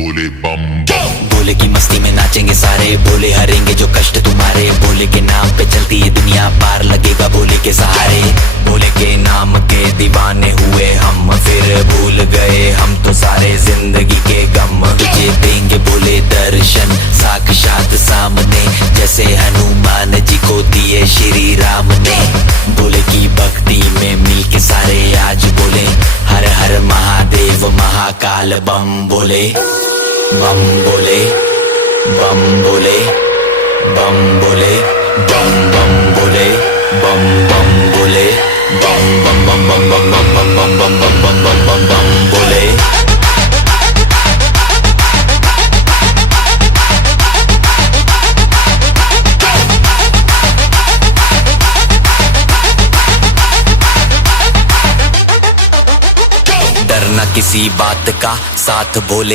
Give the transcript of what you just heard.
बोले बम बम। बोले की मस्ती में नाचेंगे सारे, बोले हरेंगे जो कष्ट तुम्हारे, बोले के नाम पे चलती है दुनिया, पार लगेगा बोले के सहारे। बोले के नाम के दीवाने हुए हम, फिर भूल गए हम तो सारे जिंदगी के गम। तुझे देंगे बोले दर्शन साक्षात सामने, जैसे हनुमान जी को दिए श्री राम ने। बोले की भक्ति में मिलके सारे आज बोले हर हर महादेव महाकाल बम बोले, बम बोले, बम बोले, बम बोले, बम बम बोले, बम बम बोले, बम बम बम बम बम बम बम बम बम बम बम बम बम बोले। डरना किसी बात का, साथ बोले